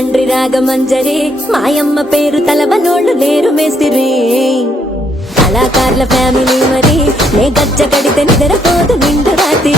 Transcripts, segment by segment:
తండ్రి రాగమంజరి మాయమ్మ పేరు తలవనోళ్ళు లేరు మేస్తిరి కళాకారుల ఫ్యామిలీ మరి నే గజ్జ కడితే నిద్రపోదు నిండు రాత్రి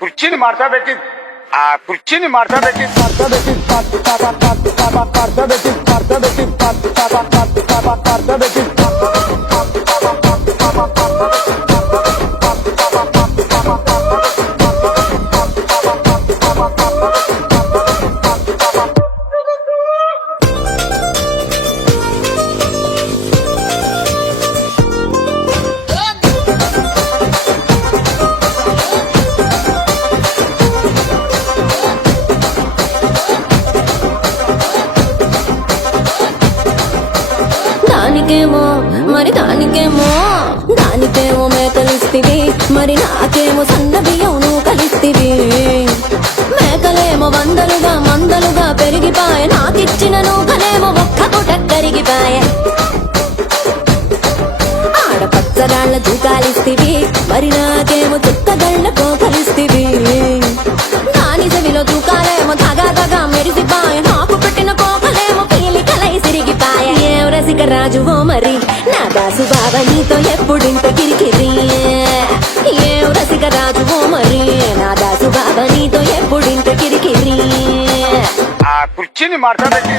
కుర్చీని మార్తా పెట్టి కుర్చీని మార్తా పెట్టి దానికేమో మేకలిస్తివి మరి నాకేమో సన్న బియ్యం నువ్వు కలిస్తివి మేకలేమో మందలుగా పెరిగిపాయ నాకిచ్చిన నూకలేమో ఒక్క పూట కరిగిపాయ ఆడపచ్చరాళ్ల తూకాలిస్తివి మరి నాకేమో చుక్కగళ్ళ కోకలిస్తివి దాని చెవిలో తూకాలేమో తగా మెరిసిపాయ నాకు పెట్టిన కోకలేమో పీలికలై సిరిగిపాయ ఏం రసిక రాజువో మరి నా దాసు బాబా నీతో ఎప్పుడింత కిరికిరి ఏం రసిక రాజువో మరి నా దాసు బాబా నీతో ఎప్పుడింత కిరికిరి కుర్చీని మార్తా పెట్టి